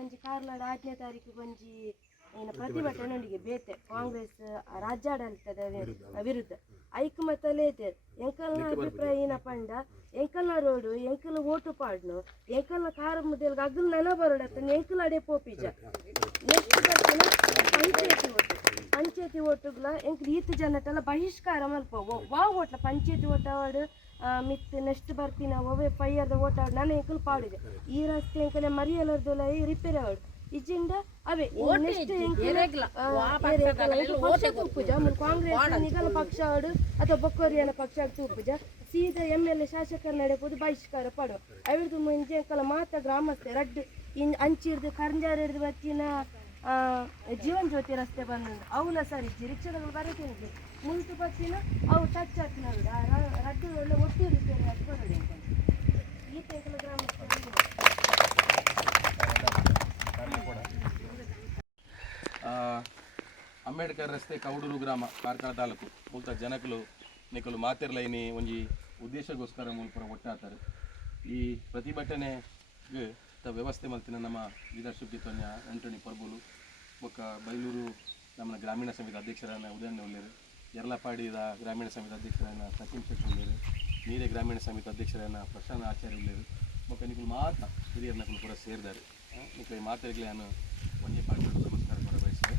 ಒಂಜಿ ಕಾರ್ನಾಡ್ ಆರನೇ ತಾರೀಕು ಒಂಜಿ ಏನ ಪ್ರತಿಭಟನೆಯೊಂದಿಗೆ ಬೇತೆ ಕಾಂಗ್ರೆಸ್ ರಾಜ್ಯಾಡಳಿತದ ವಿರುದ್ಧ. ಐಕ್ ಮತ್ತಲೇ ಎಂಕಲ್ನ ಅಭಿಪ್ರಾಯ ಏನ ಪಂಡ ಎಂಕಲ್ನ ರೋಡ್ ಎಂಕಲ್ ಓಟು ಪಾಡ್ನು. ಎಂಕಲ್ನ ಕಾರ ಮುದ್ದೆಲ್ಗ ಅಗಲ್ ನನ ಬರೋಡತ್ತ ಎಂಕಲ್ ಅಡೆ ಪೋಪಿಜ. ನೆಕ್ಸ್ಟ್ ಬರ್ತಿನ ಪಂಚಾಯತಿ ಓಟು ಪಂಚಾಯತಿ ಓಟುಗ್ಲ ಎಂಕ್ ಈತ್ ಜನತೆಲ್ಲ ಬಹಿಷ್ಕಾರ ಮಲ್ಪ ವ- ವಾ ಓಟ್ಲ ಪಂಚಾಯತಿ ಓಟ ಆವಾಡು ಮಿತ್ ನೆಕ್ಸ್ಟ್ ಬರ್ತಿನ ಒವೆ ಫೈಯರ್ದ ಓಟ ಆಡ್ ನಾನು ಎಂಕಲ್ ಪಾಡಿದೆ. ಈ ರಸ್ತೆ ಎಂಕಲೆ ಮರಿಯಲರ್ದೊಲ ರಿಪೇರಿ ಆವಡ್ ಇಜ್ಜಿಂದ ಅವೇ ನೆಕ್ಸ್ಟ್ ಪಕ್ಷ ತೂಪುಜ. ಕಾಂಗ್ರೆಸ್ ನಿಗಲ ಪಕ್ಷ ಆಡು ಅಥವಾ ಬೊಕ್ಕೋರಿಯನ ಪಕ್ಷ ಆಡು ತೂಪುಜ. ಸೀದಾ ಎಂ ಎಲ್ ಎ ಶಾಸಕರ ನಡೆಪೋದು ಬಹಿಷ್ಕಾರ ಪಡು. ಅವ್ರದ್ದು ಮುಂಜೆ ಎಂಕಲ ಮಾತ ಗ್ರಾಮಸ್ಥೆ ರಡ್ ಇನ್ ಅಂಚಿಡ್ದು ಕರ್ಂಜಾರ ಹಿಡ್ದು ಆ, ಜೀವನ್ ಜ್ಯೋತಿ ರಸ್ತೆ ಬಂದು ಅವಲ ಸರಿ ರಿಕ್ಷಾಗಳು ಬರೋದೇನಿದೆ ಮುಂತು ಬಸ್ಸಿನ ಅವು ಟಚ್ ಹಾಕಿ ನೋಡು, ಆ ರ- ರಡ್ಡು ಒಳ್ಳೆ ಒಟ್ಟು ರಿಪೇರಿ ಬರೋದು ಈ ತೆಂಕಲ ಗ್ರಾಮ ಅಂಬೇಡ್ಕರ್ ರಸ್ತೆ ಕೌಡೂರು ಗ್ರಾಮ, ಕಾರ್ಕಳ ತಾಲೂಕು. ಮೂಲತ ಜನಕಲು, ನಿಕಲು ಮಾತಿರ್ಲೈನಿ ಒಂಜಿ ಉದ್ದೇಶಗೋಸ್ಕರ ಮೂಲಪುರ ಒಟ್ಟಾತಾರೆ. ಈ ಪ್ರತಿಭಟನೆಗೆ ವ್ಯವಸ್ಥೆ ಮಲ್ತಿನ ನಮ್ಮ ಲೀಡರ್ಶಿಪ್ ಗಿತ್ತನ್ಯ ಆಂಟೋನಿ ಪರ್ಬುಲು. ಬೊಕ್ಕ ಬೈಲೂರು ನಮ್ಮ ಗ್ರಾಮೀಣ ಸಮಿತಿ ಅಧ್ಯಕ್ಷರನ್ನ ಉದಯಣ್ಣ ಉಲ್ಲೆರ್ ಯರ್ಲಪಾಡಿದ ಗ್ರಾಮೀಣ ಸಮಿತಿ ಅಧ್ಯಕ್ಷರನ್ನ ಸಚಿನ್ ಶೆಟ್ಟಿ ನೀರೆ ಗ್ರಾಮೀಣ ಸಮಿತಿ ಅಧ್ಯಕ್ಷರನ್ನ ಪ್ರಸನ್ನ ಆಚಾರ್ಯ ಉಲ್ಲೆರ್. ಬೊಕ್ಕ ನಿಕುಲು ಮಾತ ಹಿರಿಯರ್ ನಕಲು ಪೂರ ಸೇರಿದ್ದಾರೆ ನಿಕಲು ಈ ಮಾತರಿಗೆ ನಾನು ಒಂದೇ ಪಾಠ ನಮಸ್ಕಾರ ಕೂಡ ಬಯಸಿದೆ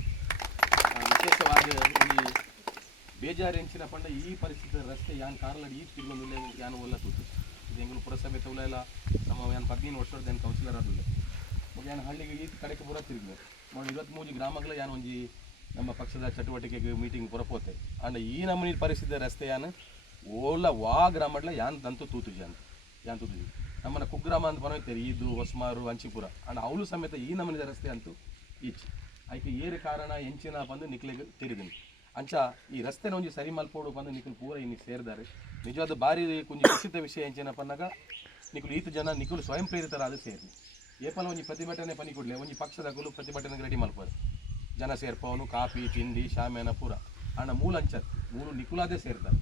ವಿಶೇಷವಾಗಿ ಈ ಬೇಜಾರು ಹೆಂಚಿನ ಪಂಡ ಈ ಪರಿಸ್ಥಿತಿ ರಸ್ತೆ ಯಾನ್ ಕಾರಲ್ಲಿ ಈ ತಿರುಗೊಂದಿಲ್ಲ ಯಾನು ಒಲ್ಲ ತೂತು ಎಂಗಳು ಪುರಸಭೆ ತೌಲ ಎಲ್ಲ ನಮ್ಮ ಯಾನ್ ಪದ್ನೀನು ವರ್ಷದ ಏನು ಕೌನ್ಸಿಲರ್ ಆದಿಲ್ಲ ಮತ್ತು ಏನು ಹಳ್ಳಿಗೆ ಈ ಕಡೆಗೆ ಪುರ ತಿರುಗಿ ನೋಡಿ ಇವತ್ಮೂಜಿ ಗ್ರಾಮಗಳ ಏನು ಒಂಜಿ ನಮ್ಮ ಪಕ್ಷದ ಚಟುವಟಿಕೆಗೆ ಮೀಟಿಂಗ್ ಬರಪೋತೆ. ಪೋತೆ ಅಂಡ್ ಈ ನಮೂನಿ ಪರಿಸ್ಥಿತಿ ರಸ್ತೆ ಏನು ಓಲ ವಾ ಗ್ರಾಮಡ್ಲ ಯಾನ್ ತಂತು ತೂತುಜಿ ಅಂತ. ಯಾನ್ ತೂತುಜಿ? ನಮ್ಮನ್ನ ಕುಗ್ರಾಮ ಅಂತ ಬರೋಯ್ತಾರೆ ಇದು ಹೊಸ್ಮಾರು ಅಂಚಿಪುರ ಅಂಡ್ ಅವಳು ಸಮೇತ ಈ ನಮ್ಮನಿದ ರಸ್ತೆ ಅಂತೂ ಈಚೆ. ಆಯ್ಕೆ ಏರು ಕಾರಣ ಎಂಚಿನ ಬಂದು ನಿಕ್ಲಿಗೆ ತಿರುಗಿನಿ. ಅಂಚ ಈ ರಸ್ತೆನ ಒಂಜಿ ಸರಿ ಮಲ್ಪೋಡು ಬಂದು ನಿಕ್ಲು ಪೂರ ಇನ್ನು ಸೇರಿದ್ದಾರೆ ನಿಜವಾದ ಬಾರಿ ಕುಂಜಿ ಪ್ರಸಿದ್ಧ ವಿಷಯ ಎಂಚಿನ ಪನ್ನಗ ನಿಖಲು ಈತ ಜನ ನಿಕುಲು ಸ್ವಯಂ ಪ್ರೇರಿತರಾದ ಸೇರಿ. ಏಪಲ ಒಂಜಿ ಪ್ರತಿಭಟನೆ ಪನಿ ಕೊಡ್ಲೆ, ಒಂಜಿ ಪಕ್ಷದ ಗುಲು ಪ್ರತಿಭಟನೆಗೆ ರೆಡಿ ಮಲ್ಪರು ಜನ ಸೇರ್ಪವನು ಕಾಫಿ, ತಿಂಡಿ ಶಾಮಿಯಾನ ಪೂರ. ಅಣ್ಣ ಮೂಲ ಅಂಚರ್ ಮೂರು ನಿಖುಲಾದೇ ಸೇರ್ತಾರೆ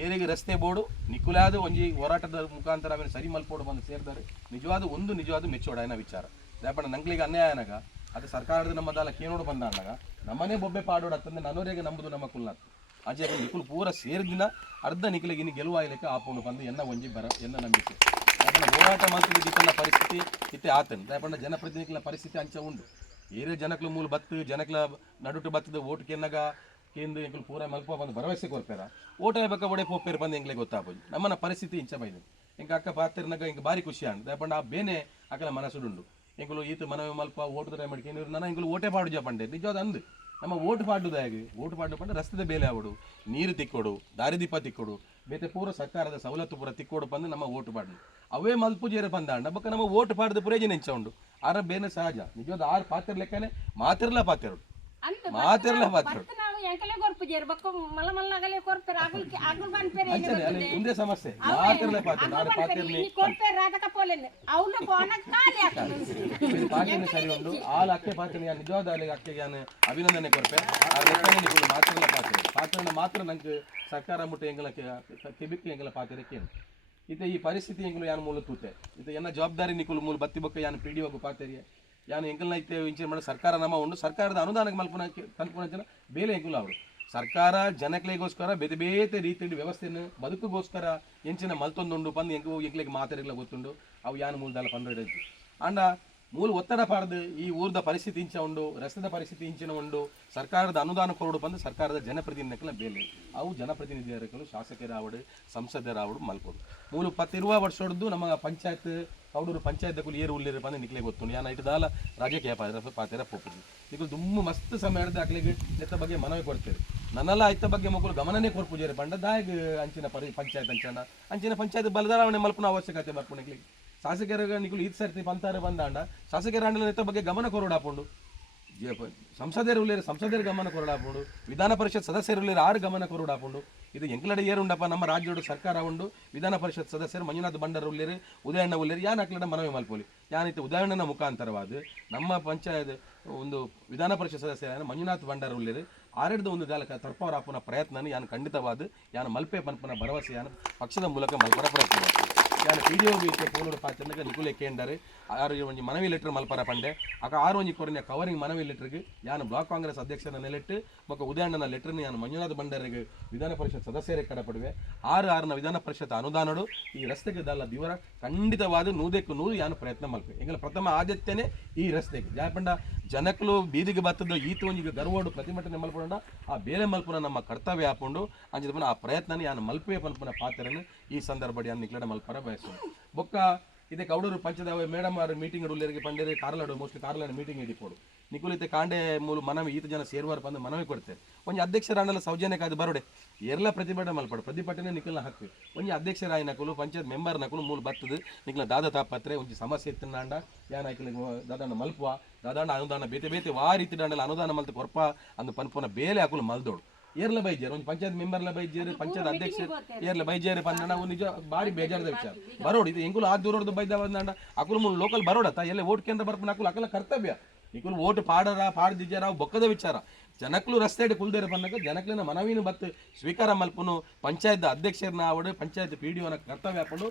ಏರಿಗೆ ರಸ್ತೆ ಬೋರ್ಡು ನಿಖುಲಾದ ಒಂಜಿ ಹೋರಾಟದ ಮುಖಾಂತರ ಆಮೇಲೆ ಸರಿ ಮಲ್ಪೋಡು ಬಂದು ಸೇರಿದ್ದಾರೆ ನಿಜವಾದ ಒಂದು ನಿಜವಾದ ಮೆಚ್ಚೋಡಾಯನ ವಿಚಾರ. ದಾಪಣ ನಂಗ್ಲಿಗೆ ಅನ್ಯಾಯ ಅನಗ ಅದು ಸರ್ಕಾರದ ನಮ್ಮ ದಾಲ ಕೇನೋಡು ಬಂದ ಅನ್ನಾಗ ನಮ್ಮನೆ ಬೊಬ್ಬೆ ಪಾಡೋಡು ಅಂತಂದ್ರೆ ನನ್ನವರಿಗೆ ನಂಬುದು ನಮ್ಮ ಕುಲ್ನಾತ್. ಅಜೆ ನಿಖುಲ್ ಪೂರ ಸೇರಿದಿನ ಅರ್ಧ ನಿಖಲಿಗೆ ಇನ್ನು ಗೆಲುವಾಗಲಿಕ್ಕೆ ಆಪುಂಡು ಬಂದು ಎನ್ನ ಒಂಜಿ ಬರ, ಎನ್ನ ನಂಬಿಕೆ. ಯಾಕಂದ್ರೆ ಹೋರಾಟ ಮಾಡ್ತೀವಿ ದಿಕ್ಕನ ಪರಿಸ್ಥಿತಿ ಇತ್ತೆ ಆತನ್ ಯಾಕಂದ್ರೆ ಜನಪ್ರತಿನಿಧಿಗಳ ಪರಿಸ್ಥಿತಿ ಅಂಚ ಉಂಡು ಏರೇ ಜನಕ್ಲ ಮೂಲ ಬತ್ತು ಜನಕ್ಲ ನಡುಟು ಬತ್ತದ ಓಟ್ ಕೆನ್ನಗ ಕೇಂದ್ರ ಎಂಕುಲು ಪೂರ ಮಲ್ಪ ಬಂದು ಭರವಸೆ ಕೊರ್ಪೇರ ಓಟ ಬೇಕ ಒಡೆ ಪೋಪೇರು ಬಂದು ಎಂಗ್ಲಿಗೆ ಗೊತ್ತಾಗೋದು ನಮ್ಮನ ಪರಿಸ್ಥಿತಿ ಇಂಚ ಬೈದು. ಎಂಕ ಅಕ್ಕ ಪಾತ್ರನಾಗ ಇಂಕ ಬಾರಿ ಖುಷಿ ಆಂಡ್. ಯಾಕಂದ್ರೆ ಆ ಬೇನೆ ಅಕಲ ಮನಸ್ಸುಡುಂಡು. ಎಂಕುಲು ಈತ ಮನವಿ ಮಲ್ಪ ಓಟ್ ಮಾಡಿ ಕೇಂದ್ರ ನನ್ನ ಎಂಕುಲು ಓಟೆ ಪಾಡು ಜಪಂಡೆ. ನಿಜವಾದ ಅಂದು. ನಮ್ಮ ಓಟ್ ಮಾಡುದು ಹೇಗೆ ಓಟ್ ಪಾಡು ಪಂಡ ರಸ್ತೆದ ಬೇಲೆ ಆವಡು ನೀರು ತಿಕ್ಕೊಡು ದಾರಿದೀಪ ತಿಕ್ಕೊಡು. ಬೇತೆ ಪೂರ ಸರ್ಕಾರದ ಸವಲತ್ತು ಪೂರ ತಿಕ್ಕೊಡು ಬಂದು ನಮ್ಮ ಓಟ್ ಪಾಡು ಅವೇ ಮಲ್ಪು ಜೇರ ಬಂದಾಂಡ ಬಕ್ಕ ನಮ್ಮ ಓಟ್ ಪಾಡ್ದ ಪ್ರಯೋಜನ ಹೆಂಚ ಉಂಡು ಆರ ಬೇನೆ ಸಹಜ. ನಿಜವಾದ ಆರು ಪಾತ್ರ ಲೆಕ್ಕನೆ? ಮಾತಿರ್ಲ ಪಾತ್ರ ಅಂತು ಮಾತಿರ್ಲ ಪಾತ್ರೆರು. ಮತ್ತೆ ನಾವು ಎಂಕಲೆ ಕೊರ್ಪುಜೇರ್ ಬಕ್ಕ ಮಲ್ಲ ಮಲ್ಲ ಅಗಲೆ ಕೊರ್ಪೇರ ಅಗುಲ್ ಅಗುಲ್ ಬನ್ಪೇರೆ ಅಂಚನೆ ಅಲ್ಲಿ ಒಂದೇ ಸಮಸ್ಯೆ ಮಾತಿರ್ಲ ಪಾತ್ರ ಆರು ಪಾತ್ರೆರ್ನಿ ಈ ಕೊರ್ಪೇರ ರಾಧಕ ಪೋಲೆನೆ ಅವ್ನ ಕೋಣ ಕಾಲಿ ಆಗ್ತದೆ. ಇದು ಪಾತ್ರೆನೇ ಸರಿ ಉಂಡು ಆಲ್ ಅಕ್ಕೆ ಪಾತ್ರೆ ನಾನು ನಿಜವಾದ ಅಲ್ಲಿಗೆ ಅಕ್ಕೆಗೆ ನಾನು ಅಭಿನಂದನೆ ಕೊರ್ಪೆ. ಆ ಲೆಕ್ಕನೆ ನಿಕುಲು ಮಾತ್ರಲ್ಲ ಪಾತ್ರೆ. ಪಾತ್ರನ ಮಾತ್ರ ನಂಗೆ ಸರ್ಕಾರ ಮುಟ್ಟ ಎಂಗಲ ಕೆಬಿಕ್ಕೆ ಎಂಗಲ ಪಾತೆ ಕೇನು ಇತ್ತೆ ಈ ಪರಿಸ್ಥಿತಿ ಎಂಗಲು ಯಾನ್ ಮೂಲ ತೂತೆ? ಇತ್ತೆ ಎನ್ನ ಜವಾಬ್ದಾರಿ ನಿಕುಲು ಮೂಲ ಬತ್ತಿ ಬೊಕ್ಕ ಯಾನ್ ಪಿಡಿ ಹೋಗು ಪಾತ್ರೆಗೆ? ಯಾನ್ ಎಂಕಲ್ನ ಇತ್ತೆ ಇಂಚಿನ ಮಾಡ ಸರ್ಕಾರ ನಮ್ಮ ಉಂಡು ಸರ್ಕಾರದ ಅನುದಾನಕ್ಕೆ ಮಲ್ಪನ ಕಲ್ಪನ ಜನ ಬೇಲೆ ಎಂಕುಲ ಅವರು. ಸರ್ಕಾರ ಜನಕ್ಲೆಗೋಸ್ಕರ ಬೇತೆ ಬೇತೆ ರೀತಿಯಲ್ಲಿ ವ್ಯವಸ್ಥೆಯನ್ನು ಬದುಕುಗೋಸ್ಕರ ಎಂಚಿನ ಮಲ್ತೊಂದುಂಡು, ಪಂದ್ ಎಂಕು ಎಂಕ್ಲೆಗೆ ಮಾತಾಡಿಲ್ಲ ಗೊತ್ತುಂಡು, ಅವು ಯಾನ್ ಮೂಲದಲ್ಲ ಪಂದ್ರೆ ಅಂಡ ಮೂಲ ಒತ್ತಡ ಪಾಡ್ದು ಈ ಊರದ ಪರಿಸ್ಥಿತಿ ಇಂಚ ಉಂಡು, ರಸ್ತೆದ ಪರಿಸ್ಥಿತಿ ಇಂಚಿನ ಉಂಡು, ಸರ್ಕಾರದ ಅನುದಾನ ಕೊರಡು ಬಂದು ಸರ್ಕಾರದ ಜನಪ್ರತಿನಿಧಿಗಳ ಬೇಲೆ. ಅವು ಜನಪ್ರತಿನಿಧಿಯರಗಳು ಶಾಸಕರಾವಡು, ಸಂಸದರಾವಡು ಮಲ್ಕೋದು ಮೂಲ ಪತ್ತಿರುವ ವರ್ಷದ್ದು ನಮ್ಮ ಪಂಚಾಯತ್, ಕೌಡೂರು ಪಂಚಾಯತ್ ಕುಲು ಏರು ಉಲ್ಲಿರ ಬಂದು ನಿಕ್ಲೆ ಗೊತ್ತು ಯಾನ ಇಟ್ಟದಾಲ ರಾಜಕೀಯ ಪಾತ್ರ ಪಾತ್ರ ಪೋಪುದು ಈಗ ದುಮ್ಮು ಮಸ್ತ್ ಸಮಯ ಹಿಡ್ದು ಅಕ್ಲಿಗೆ ಎತ್ತ ಬಗ್ಗೆ ಮನವಿ ಕೊಡ್ತೇವೆ ನನ್ನೆಲ್ಲ ಆಯ್ತ ಬಗ್ಗೆ ಮಕ್ಕಳು ಗಮನನೇ ಕೊರ್ಪುಜೇರಿ ಬಂಡ ದಾಯಗ ಅಂಚಿನ ಪರಿ, ಪಂಚಾಯತ್ ಅಂಚನ, ಅಂಚಿನ ಪಂಚಾಯತ್ ಬಲದಾರಾವಣೆ ಮಲ್ಪನ ಅವಶ್ಯಕತೆ ಬರ್ಪುಣಿಗ್ಲಿ ಶಾಸಕರ ನಿಕುಲು ಈದ್ ಸರ್ತಿ ಪಂತಾರೆ ಬಂದಾಂಡ ಶಾಸಕರ ಆಂಡಲ ಎತ್ತ ಬಗ್ಗೆ ಗಮನ ಕೊರೋಡಾಪುಂಡು? ಸಂಸದರು ಸಂಸದರ ಗಮನ ಕೊರಡಾಪುಂಡು? ವಿಧಾನ ಪರಿಷತ್ ಸದಸ್ಯರು ಆರು ಗಮನ ಕೊರಡಾಪುಂಡು? ಇದು ಎಂಕ್ಲಡೆ ಏರುಂಡಪ್ಪ ನಮ್ಮ ರಾಜ್ಯದ ಸರ್ಕಾರ ಉಂಡು. ವಿಧಾನ ಪರಿಷತ್ ಸದಸ್ಯರು ಮಂಜುನಾಥ್ ಬಂಡರ್ ಉಳ್ಳೇರು ಉದಯಣ್ಣ ಉಳ್ಳೇರು ಯಾನ್ ಅಕ್ಲಡ ಮನವಿ ಮಲ್ಪೋಲಿ? ಯಾನಿತ್ತು ಉದಯಣ್ಣನ ಮುಖಾಂತರವಾದ, ನಮ್ಮ ಪಂಚಾಯತ್ ಒಂದು ವಿಧಾನ ಪರಿಷತ್ ಸದಸ್ಯರ ಮಂಜುನಾಥ್ ಬಂಡರ್ ಉಳ್ಳೇರು ಆರೆಡ್ದು ಒಂದು ದಾಲಕ ತರ್ಪವರಾಪುನ ಪ್ರಯತ್ನ ಯಾನು ಖಂಡಿತವಾದ, ಯಾನು ಮಲ್ಪೆ ಪನ್ಪನ ಭರವಸೆ ಯಾನು ಪಕ್ಷದ ಮೂಲಕ ಮಲ್ಪರ ಪ್ರಯತ್ನ ಬಿ ಪೋಲೂರು ಪಾಚಂದಗ ನಿಕುಲೆ ಕೇಂಡರ್ ಆರು ಒಂಜಿ ಮನವಿ ಲೆಟರ್ ಮಲ್ಪರ ಪಂಡೆ ಅಕ ಆರು ಒಂಜಿ ಕೊರನೆ ಕವರಿಂಗ್ ಮನವಿ ಲೆಟರ್ಗೆ ಯಾನು ಬ್ಲಾಕ್ ಕಾಂಗ್ರೆಸ್ ಅಧ್ಯಕ್ಷನ ನೆಲೆಟ್ಟು ಬೊಕ ಉದಯಣ್ಣನ ಲೆಟರ್ನ ನಾನು ಮಂಜುನಾಥ ಬಂಡರಿಗೆ ವಿಧಾನ ಪರಿಷತ್ ಸದಸ್ಯರೇ ಕಡಪಡುವೆ ಆರು ಆರನ ವಿಧಾನ ಪರಿಷತ್ ಅನುದಾನಡು, ಈ ರಸ್ತೆಗೆ ದಲ್ಲ ದಿವರ ಖಂಡಿತವಾದ ನೂದಕ್ಕೆ ನೂರು ಯಾನು ಪ್ರಯತ್ನ ಮಲ್ಪೆ. ಎಂಗಲ ಪ್ರಥಮ ಆದ್ಯತೆನೆ ಈ ರಸ್ತೆಗೆ. ಜಾಪಂಡ ಜನಕಲು ಬೀದಿಗೆ ಬತ್ತದ ಈತ ಒಂದು ಗರ್ವಡು ಪ್ರತಿಭಟನೆ ಮಲ್ಪೊಂಡ ಆ ಬೇರೆ ಮಲ್ಪುನ ನಮ್ಮ ಕರ್ತವ್ಯ ಹಾಕೊಂಡು ಪುನಃ ಆ ಪ್ರಯತ್ನ ಯಾನು ಮಲ್ಪೆ ಪಲ್ಪನ ಪಾತ್ರನ ಈ ಸಂದರ್ಭ ಯಾನು ನಿಕ್ಲಡ ಮಲ್ಪರ ಬಯಸೋದು ಬೊಕ್ಕ ಇದೆ ಕೌಡೂರು ಪಂಚದ ಮೇಡಮ್ ಆರು ಮೀಟಿಂಗ್ ಉಳ್ಳೇರಿಗೆ ಪಂಡೇರಿ, ಕಾರ್ಲಾಡು, ಮೋಸ್ಟ್ಲಿ ಕಾರ್ಲಾಡು ಮೀಟಿಂಗ್ ಇಡಿಪೋಡು ನಿಕುಲಿತೆ ಕಾಂಡೆ ಮೂಲ ಮನವಿ, ಈತ ಜನ ಸೇರುವಾರ ಬಂದು ಮನವಿ ಕೊಡ್ತೇವೆ ಒಂಜಿ ಅಧ್ಯಕ್ಷರಾಂಡಲ ಸೌಜನ್ಯ ಕಾದು ಬರೋಡೆ. ಎಲ್ಲ ಪ್ರತಿಭಟನೆ ಮಲ್ಪಡು, ಪ್ರತಿಭಟನೆ ನಿಖಲ್ನ ಹಾಕ್ವಿ ಒಂಜಿ ಅಧ್ಯಕ್ಷರಾಯ ನಕಲು, ಪಂಚಾಯತ್ ಮೆಂಬರ್ ನಕಲು ಮೂಲ ಬತ್ತದು. ನಿಖಲ ದಾದ ತಾಪತ್ರೆ ಒಂಜಿ ಸಮಸ್ಯೆ ಇತ್ತನಾಂಡ ಯಾನ ಆಯ್ಕೆ ದಾದಾಂಡ ಮಲ್ಪುವ. ದಾದಾಂಡ ಅನುದಾನ ಬೇತೆ ಬೇತೆ ವಾ ರೀತಿ ಅನುದಾನ ಮಲ್ತು ಕೊರ್ಪ. ಅಂದು ಪನ್ಪುನ ಬೇಲೆ ಹಾಕಲು ಮಲ್ದೋಡು ಏರ್ಲ ಬೈಜೇರು ಒಂದು ಪಂಚಾಯತ್ ಮೆಂಬರ್ಲ ಬೈಜೇರು ಪಂಚಾಯತ್ ಅಧ್ಯಕ್ಷ ಏರ್ಲ ಬೈಜೇರ್ ಪಂದಣ ಒಂದು ನಿಜ ಬಾರಿ ಬೇಜಾರದ ವಿಚಾರ. ಬರೋಡು ಇದು ಎಂಕುಲು ಆ ದೂರದ ಬೈದ ಬಂದ ಅಕುಲು ಮೂಲ ಲೋಕಲ್ ಬರೋಡತ್ತ ಎಲ್ಲ ಓಟ್ ಕೇಂದ್ರ ಬರ್ಪನ ಅಕುಲು ಅಕಲ ಕರ್ತವ್ಯ. ಇಕುಲು ಓಟ್ ಪಾಡರ ಪಾಡ್ದಿಜ್ಜಾರ ಅವು ಬೊಕ್ಕದ ವಿಚಾರ. ಜನಕ್ಲು ರಸ್ತೆ ಕುಲ್ದೇರ ಬಂದಾಗ ಜನಕ್ಲಿನ ಮನವಿನ ಬತ್ತು ಸ್ವೀಕಾರ ಮಲ್ಪನು ಪಂಚಾಯತ್ ಅಧ್ಯಕ್ಷರನ್ನ ಅವಡು ಪಂಚಾಯತ್ ಪಿ ಡಿ ಒನ ಕರ್ತವ್ಯ ಹಾಕೊಂಡು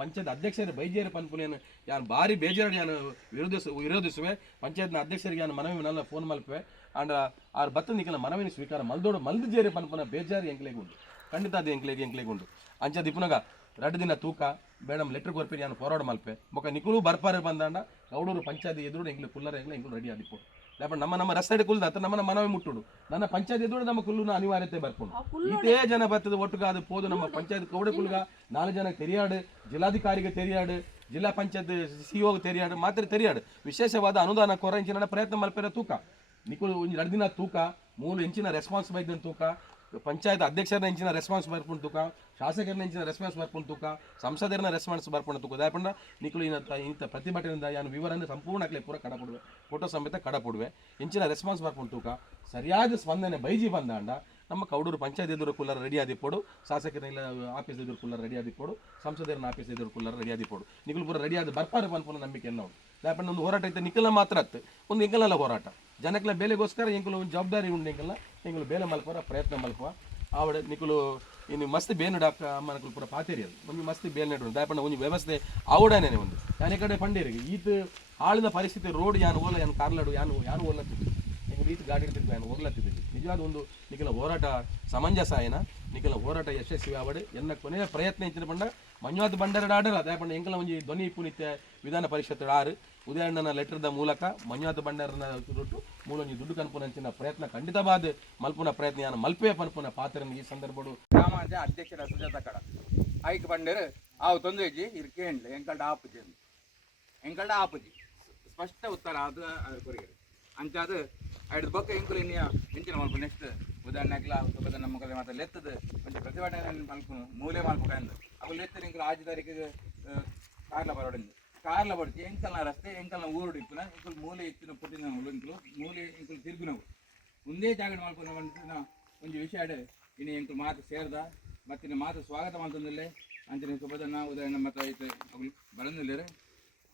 ಪಂಚಾಯತ್ ಅಧ್ಯಕ್ಷರ ಬೈಜೇರು ಪನ್ಪುನೇನು ಯಾನು ಭಾರಿ ಬೇಜಾರು ಯಾನು ವಿರೋಧಿಸ ವಿರೋಧಿಸುವೆ ಪಂಚಾಯತ್ನ ಅಧ್ಯಕ್ಷರಿಗೆ ನಾನು ಮನವಿ ನನ್ನ ಫೋನ್ ಮಲ್ಪುವೆ. ಅಂಡ್ ಆರ್ ಬತ್ತ ನಿಖಲ ಮನವಿನ ಸ್ವೀಕಾರ ಮಲ್ದೋಡು ಮಲ್ದು ಜೇರೆ ಪನ್ಪುನ ಬೇಜಾರಿ ಎಂಕ್ಲೆಗೆ ಉಂಡು ಖಂಡಿತ ಅದು ಎಂಕ್ಲೆಗೆ ಉಂಡು ಅಂಚ ದಿಪ್ಪುನಗ ಎರಡು ದಿನ ತೂಕ ಮೇಡಮ್ ಲೆಟ್ರ್ ಕೊರ್ಪಿ ನಾನು ಫಾರ್ವರ್ಡ್ ಮಲ್ಪೆ. ಬೊಕ ನಿಕುಲು ಬರ್ಪಾರೆ ಬಂದಾಂಡ ಗೌಡೂರು ಪಂಚಾಯತ್ ಎದುರು ಎಂಕ್ಲೆ ಕುಲ್ಲರ ಎಂಕ್ಲೆ ಎಂಗ್ಲು ರೆಡಿ ಆದಿಪ್ಪು ಲೇಪಂಡ್ ನಮ್ಮ ನಮ್ಮ ರಸ್ತೆ ಕುಲ್ದ ಅತ್ತ ನಮ್ಮ ಮನವಿ ಮುಟ್ಟುಡು. ನನ್ನ ಪಂಚಾಯತ್ ಎದುರು ನಮ್ಮ ಕುಲ್ಲುನ ಅನಿವಾರ್ಯತೆ ಬರ್ಕೊಂಡು ಇದೇ ಜನ ಬರ್ತದ ಒಟ್ಟುಗ ಅದು ಪೋದು ನಮ್ಮ ಪಂಚಾಯತ್ ಕೌಡೆ ಕುಲ್ಗ ನಾಲ್ಕು ಜನ ತೆರಿಯಾಡು ಜಿಲ್ಲಾಧಿಕಾರಿಗೆ ತೆರಿಯಾಡು ಜಿಲ್ಲಾ ಪಂಚಾಯತ್ ಸಿಒ ತೆರಿಯಾಡು ಮಾತ್ರ ತೆರಿಯಾಡು. ವಿಶೇಷವಾದ ಅನುದಾನ ಕೊರ ಇಂಚಿನ ಪ್ರಯತ್ನ ಮಲ್ಪೆರ ತೂಕ. ನಿಕುಲು ಒಂಜಿ ಎರಡು ದಿನ ತೂಕ ಮೂಲು ಇಂಚಿನ ರೆಸ್ಪಾನ್ಸ್ ಬೈದ ತೂಕ, ಪಂಚಾಯತ್ ಅಧ್ಯಕ್ಷರ ಇಂಚಿನ ರೆಸ್ಪಾನ್ಸ್ ಬರ್ಕೊಂಡು ತೂಕ, ಶಾಸಕರನ್ನ ಇಂಚಿನ ರೆಸ್ಪಾನ್ಸ್ ಬರ್ಕೊಂಡು ತೂಕ, ಸಂಸದರನ್ನ ರೆಸ್ಪಾನ್ಸ್ ಬರ್ಕೊಂಡು ತೂಕ. ದಾಪಂಡ ನಿಕುಲು ಇನ್ನ ಇಂಥ ಪ್ರತಿಭಟನೆಯಿಂದ ಯಾನು ವಿವರನ್ನು ಸಂಪೂರ್ಣ ಆಗ್ಲೇ ಪೂರ ಕಡಪಡುವೆ ಫೋಟೋ ಸಮೇತ ಕಡಪಡುವೆ ಇಂಚಿನ ರೆಸ್ಪಾನ್ಸ್ ಬರ್ಕೊಂಡು ತೂಕ. ಸರಿಯಾದ ಸ್ಪಂದನೆ ಬೈಜಿ ಬಂದಾಂಡ, ನಮ್ಮ ಕೌಡೂರು ಪಂಚಾಯತ್ ಎದುರು ಕುಲ್ಲರ ರೆಡಿ ಆದಿಪ್ಪೋಡು ಶಾಸಕರ ಇಲ್ಲ ಆಫೀಸ್ ಎದುರು ಕುಲ್ಲರ ರೆಡಿ ಆದಿಪ್ಪೋಡು ಸಂಸದರನ್ನ ಆಫೀಸ್ ಎದುರು ಕುಲ್ಲರ ರೆಡಿ ಆದಿಪ್ಪೋಡು ನಿಕುಲು ಪೂರ ರೆಡಿ ಆದ ಬರ್ಪಾರ ಪನ್ಪುನ ನಂಬಿಕೆ ನಾವು ದಾಪಂಡ ಒಂದು ಹೋರಾಟ ಐತೆ ನಿಖಲ ಮಾತ್ರ ಅತ್ತು ಒಂದು ಎಂಕಲಲ್ಲ ಹೋರಾಟ. ಜನಕ್ಲ ಬೇಲೆಗೋಸ್ಕರ ಎಂಕಲು ಒಂದು ಜವಾಬ್ದಾರಿ ಉಂಡು ಎಂಕಲ್ಲ ಎಂಕಲು ಬೇಲೆ ಮಲ್ಪರ ಪ್ರಯತ್ನ ಮಲ್ಪ ಆವಡ ನಿಕುಲು ಇನ್ನು ಮಸ್ತ್ ಬೇನು ಡಾಕ ಅಮ್ಮನಕುಲು ಪೂರ ಪಾತೇರಿ ಅದು. ಒಂದು ಮಸ್ತ್ ಬೇಲ್ ನೆಡು ದಾಯಪಣ್ಣ ಒಂದು ವ್ಯವಸ್ಥೆ ಆವಡನೇ ಒಂದು. ಯಾನೆ ಕಡೆ ಪಂಡೇರಿ ಈತ ಆಳಿನ ಪರಿಸ್ಥಿತಿ, ರೋಡ್ ಯಾನು ಓಲ, ಯಾನು ಕಾರ್ಲಾಡು, ಯಾನು ಯಾನು ಓಲತ್ತಿದ್ದು. ಈಗ ರೀತಿ ಗಾಡಿ ಇರ್ತಿದ್ದು ಯಾನು ಓರ್ಲತ್ತಿದ್ದು ನಿಜವಾದ ಒಂದು ನಿಕಲ ಹೋರಾಟ ಸಮಂಜಸ ಏನ? ನಿಕಲ ಹೋರಾಟ ಯಶಸ್ವಿ ಆವಡೆ ಎನ್ನ ಕೊನೆಯ ಪ್ರಯತ್ನ ಇತ್ತಿನ ಪಂಡ ಮಂಜುನಾಥ್ ಬಂಡಾರ ಆಡಲ್ಲ ದಾಯಪಂಡ ಎಂಕಲ ಒಂದು ಧ್ವನಿ ಪುನಿತ್ಯ ವಿಧಾನ ಪರಿಷತ್ ಆರು. ಉದಯಣ್ಣನ ಲೆಟರ್ದ ಮೂಲಕ ಮಂಜುನಾಥ ಬಂಡಾರನ ರುಟ್ಟು ಮೂಲೊಂಜಿ ದುಡ್ಡು ಕನ್ಪುನಂಚಿನ ಪ್ರಯತ್ನ ಖಂಡಿತವಾದ ಮಲ್ಪುನ ಪ್ರಯತ್ನ, ಯಾನ ಮಲ್ಪೆ ಪನ್ಪುನ ಪಾತ್ರನ ಈ ಸಂದರ್ಭಡು ಸಮಾಜ ಅಧ್ಯಕ್ಷರ ಸುಜಾತ ಕಡ. ಐಕ್ ಬಂಡೇರ್, ಆವು ತೊಂದರೆಜಿ ಇರ್ಕೆ ಎಂಕಲ್ಡ ಆಪುಜಿ ಎಂಕಲ್ಡ ಆಪುಜಿ. ಸ್ಪಷ್ಟ ಉತ್ತರ ಅದು ಅದ್ರ ಕೊರಿಯರು. ಅಂಚಾದ ಐದು ಬೊಕ್ಕ ಎಂಕುಲು ಇನ್ನಿಯ ಮಿಂಚಿನ ಮಲ್ಪ ನೆಕ್ಸ್ಟ್ ಉದಾಹರಣೆಗ್ಲ ಸುಖದ ನಮ್ಮ ಕಡೆ ಮಾತ್ರ ಲೆತ್ತದ. ಒಂದು ಪ್ರತಿಭಟನೆ ಮಲ್ಪ ಮೂಲೆ ಮಲ್ಪ ಕಂದು ಅವು ಲೆತ್ತದ ಆಜಿ ಆಜು ತಾರೀಕಿಗೆ ಕಾರ್ಲ ಬರೋಡಿಂದು ಕಾರ್ಲ ಬಡ್ತಿ ಎಂಕಲ್ನ ರಸ್ತೆ, ಎಂಕಲ್ನ ಊರು ಇಪ್ಪುನ ಎಂಕುಲು ಮೂಲೆ ಇತ್ತಿನ ಪುಟ್ಟಿನ ಎಂಕುಲು ಮೂಲೆ ಎಂಕುಲು ತಿರುಗಿನವು ಒಂದೇ ಜಾಗ ಮಾಡ್ಕೊಂಡು ಒಂದು ವಿಷಯ ಆಡ, ಇನ್ನು ಎಂಟು ಮಾತು ಸೇರ್ದ ಮತ್ತಿನ ಮಾತು ಸ್ವಾಗತ ಮಾಡ್ತಂದಿಲ್ಲ ಅಂಚಿನ ಸುಬದನ್ನ ಉದಾಹರಣೆ ಮತ್ತೆ ಆಯ್ತು ಅವ್ರು ಬರಂದಿಲ್ಲ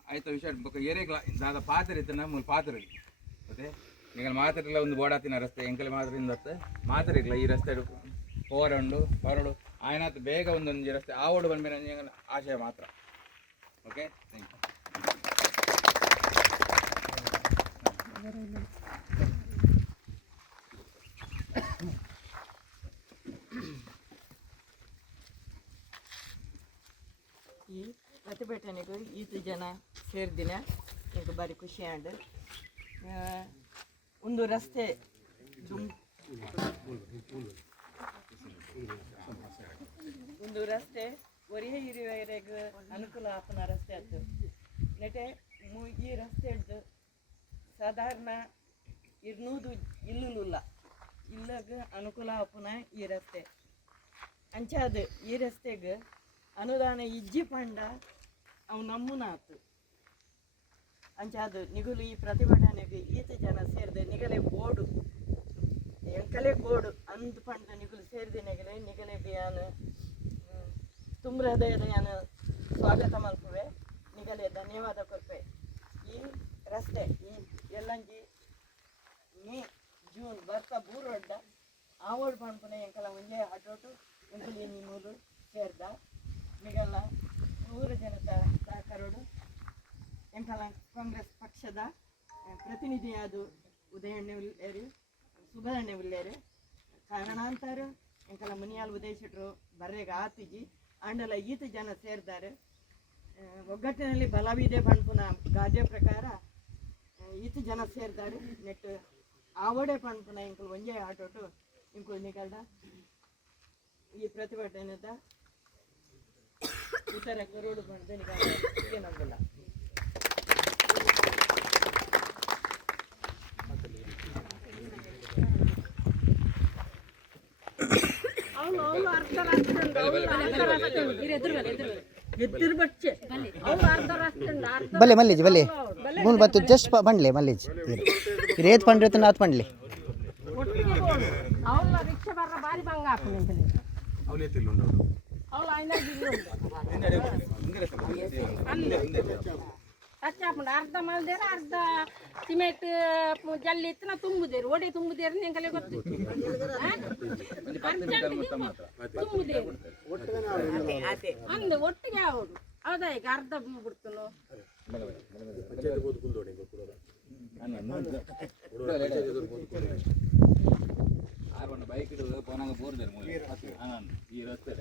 ಆಯ್ತು ವಿಷಯ ಬೊಕ್ಕ ಏರೇಗ್ಲ ದಾದ ಪಾತ್ರ ಇತ್ತು ನಮ್ಮ ಪಾತ್ರ ಮತ್ತೆ ಈಗ ಮಾತ್ರೆಲ್ಲ ಒಂದು ಬೋಡಾತಿನ ರಸ್ತೆ, ಎಂಕಲ್ ಮಾತ್ರ ಇಂದತ್ತೆ ಮಾತ್ರ ಇಲ್ಲ ಈ ರಸ್ತೆ ಹೋರಂಡು ಹೊರಡು ಆಯ್ನಾತ್ ಬೇಗ ಒಂದೊಂದು ರಸ್ತೆ ಆವಡು ಬಂದ್ಮೇಲೆ ಆಶಯ ಮಾತ್ರ. ಓಕೆ ಥ್ಯಾಂಕ್ ಯು ಈ ಪ್ರತಿಭಟನೆಗೂ ಈತು ಜನ ಸೇರಿದಿನ ಈಗ ಬಾರಿ ಖುಷಿ ಆಂಡ್ ಆ, ಒಂದು ರಸ್ತೆ ದುಮ್- ಒಂದು ರಸ್ತೆ ಒರಿಯ ಇರುವವರೆಗೆ ಅನುಕೂಲ ಆಪನ ರಸ್ತೆ ಅದು. ನೆಟೆ ಈ ರಸ್ತೆ ಹಿಡ್ದು ಸಾಧಾರಣ ಇರ್ನೂದು ಇಲ್ಲುಲ್ಲ ಇಲ್ಲಗ ಅನುಕೂಲ ಆಪುನ ಈ ರಸ್ತೆ. ಅಂಚಾದ ಈ ರಸ್ತೆಗೆ ಅನುದಾನ ಇಜ್ಜಿ ಪಂಡ ಅವು ನಮ್ಮನ ಆತು. ಅಂಚಾದ ನಿಗುಲು ಈ ಪ್ರತಿಭಟನೆಗೆ ಈತ ಜನ ಸೇರಿದೆ ನಿಗಲೆ ಬೋಡು. ಎಂಕಲೆ ಬೋಡು ಅಂದ್ ಪಂಡ ನಿಗುಲು ಸೇರಿದೆ ನಿಗಲೆ ನಿಗಲೆ ಯಾನ ತುಂಬ ಹೃದಯದ ಸ್ವಾಗತ ಮಲ್ಪುವೆ ನಿಗಲೆ ಧನ್ಯವಾದ ಕೊರ್ಪೆ ಈ ರಸ್ತೆ, ಈ ಎಲ್ಲಂಜಿ ಮೇ, ಜೂನ್ ಬರ್ತಾ ಬೂರೊಡ್ಡ, ಆವಡ್ ಪಂಪನೆ ಎಂಕಲ ಒಂಜೆ ಅಟೋಟು ಎಂಕುಲಿ, ನಿಮ್ಮೂರು ಸೇರ್ದ ಮಿಗಲ್ಲ ಪೂರ ಜನತಾ ಸಹಕಾರೋಡು ಎಂಕಲ ಕಾಂಗ್ರೆಸ್ ಪಕ್ಷದ ಪ್ರತಿನಿಧಿಯಾದ ಉದಯಣ್ಣೆ ಉಲ್ಲೇರು ಸುಬದಣ್ಣೆ ಉಲ್ಲೇರು, ಕಾರಣಾಂತರ ಎಂಕಲ ಮುನಿಯಾಲ್ ಉದಯಿಸಿಟ್ರು ಬರ್ರೆಗ ಆತಿಜಿ ಆಂಡಲ ಈತ ಜನ ಸೇರಿದ್ದಾರೆ ಒಗ್ಗಟ್ಟಿನಲ್ಲಿ ಬಲವಿದೆ ಪಂಪುನ ಗಾದೆ ಪ್ರಕಾರ. ಈತ ಜನ ಸೇರಿದ್ದಾರೆ ನೆಟ್ ಆವಡೆ ಪಂಪುನ ಇಂಕುಲು ಒಂಜೆ ಆಟೋಟು ಇಂಕುಲು ನಿಕಲ್ದ. ಈ ಪ್ರತಿಭಟನೆದ ಉತ್ತರ ಕರೋಡು ಬಂದು ನಿಕಲ್ದ ನಂಬಲ್ಲ ಅವನು ಅವನು ಅರ್ಧ ರಾಷ್ಟ್ರ ಅರ್ಧ ರಾಷ್ಟ್ರ ಎದುರು ಬಚ್ಚೆ ಅವನು ಅರ್ಧ ರಾಷ್ಟ್ರ ಅರ್ಧ ಬಲ್ಲೆ ಮಲ್ಲಿಜಿ ಬಲ್ಲೆ ಮೂನ್ ಬತ್ತು ಜಸ್ಟ್ ಬಂಡ್ಲೆ ಮಲ್ಲಿಜಿ ಇದು ಏತ್ ಪಂಡ್ರೆ ಹೊತ್ತು ನಾತ್ ಪಂಡ್ಲೆ ಅವಳ ಹಾಕೊಂಡು ಅರ್ಧ ಮಲ್ದೇರ ಅರ್ಧ ಸಿಮೆಂಟ್ ಜಲ್ಲಿ ಇತ್ತಿನ ತುಂಬುದೇರು ಒಡೆ ತುಂಬುದೇರು ನಿಂಗಲೇ ಗೊತ್ತು. ತುಂಬುದೇರು ಅಂದು ಒಟ್ಟಿಗೆ ಅವರು. ಹೌದಾ ಈಗ ಅರ್ಧ ಬಿಡ್ತನು ಬೈಕ್ ಹಿಡಿದು ಪೋನಾಗ ಬೋರ್ದರು ಈ ರಸ್ತೆ